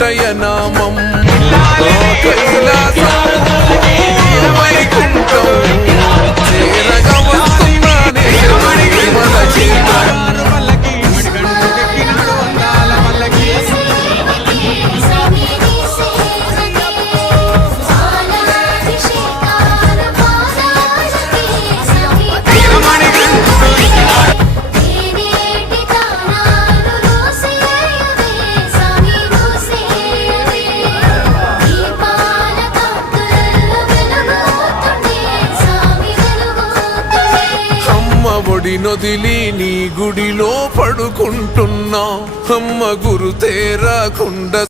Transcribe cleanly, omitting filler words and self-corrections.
వెంకటయ్య నామం కైలాసం వైకుంఠం చేరగా వస్తున్నానే మన చేత నొదిలి నీ గుడిలో పడుకుంటున్నా అమ్మ గురు తేరాకుండా